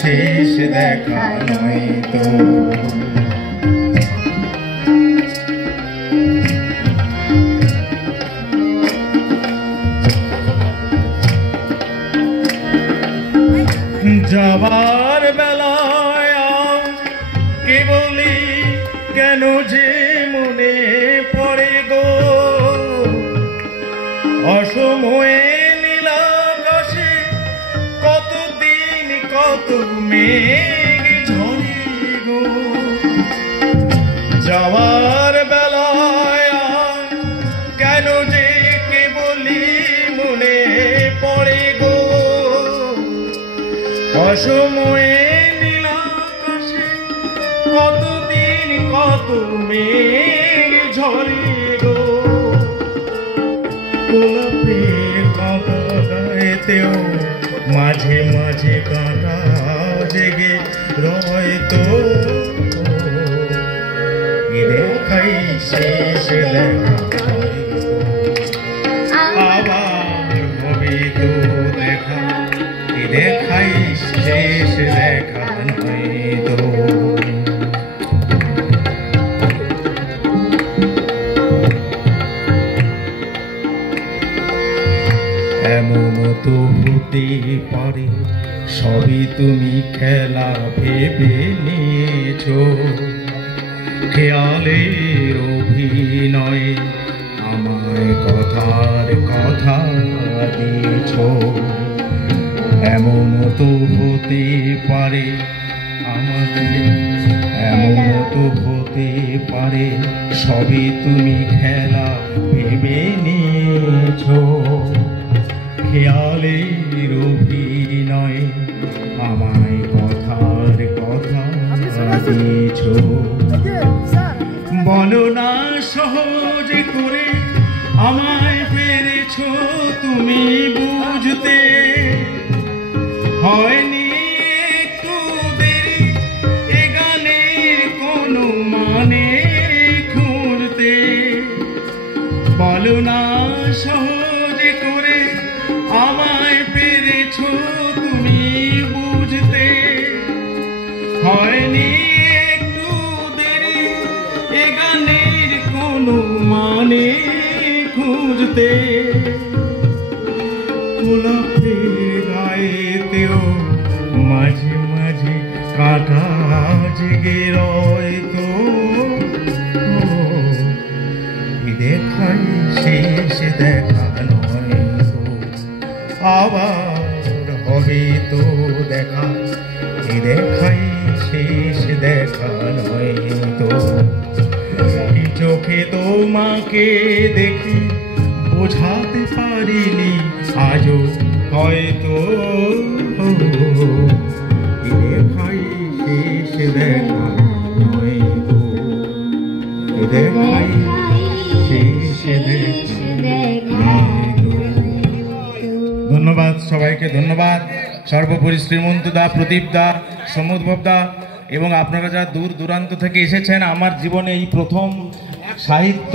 শেষ দেখা নয় তো। যাবার বেলায় কে বলি কেন যে মনে পড়ে গো, অসময়ে নীলাকাশে কতদিন কত মেঘ ঝরে গো। যাওয়ার বেলায় কেন যে কে বলি মনে পড়ে গো, অসময়ে নীলাকাশে কতদিন কত মেঘ ঝরে গো। গোলাপের কাঁটা গায়েতেও মাঝে মাঝে কাঁটা জেগে রয় তো, দেখাই শেষ দেখা আবার হবে তো দেখা, দেখাই শেষ দেখা নয় তো। এমন তো হতে পারে সবই তুমি খেলা ভেবে নিয়েছ, খেয়ালের অভিনয়ে আমায় কথার কথা দিয়েছ। এমন তো হতে পারে আমাদের, এমন তো হতে পারে সবই তুমি খেলা ভেবে নিয়েছ, খেয়ালের অভিনয়ে আমায় কথার কথা দিয়েছ। বলো না সহজে করে আমায় পেরেছ তুমি বুঝতে, হয়নি একটু দেরি এ গানের কোনো মানে খুঁড়তে। বলো না সহজে করে আমায় পেরেছ তুমি বুঝতে, হয়নি একটু দেরি এ গানের কোনো মানে খুঁজতে। গোলাপের গায়েতেও মাঝে মাঝে কাঁটা জেগে রয় তো, দেখাই শেষ দেখা নয় তো। আবার হবে তো দেখা, দেখাই শেষ দেখা নয় তো। চোখে তোমাকে দেখি বোঝাতে পারিনি আজও হয়তো, দেখাই শেষ দেখা নয় তো, দেখাই শেষ দেখা। ধন্যবাদ সবাইকে, ধন্যবাদ সর্বোপরি শ্রীমন্ত দা, প্রদীপ দা, সমুদ্ভব দা এবং আপনারা যা দূর দূরান্ত থেকে এসেছেন। আমার জীবনে এই প্রথম সাহিত্য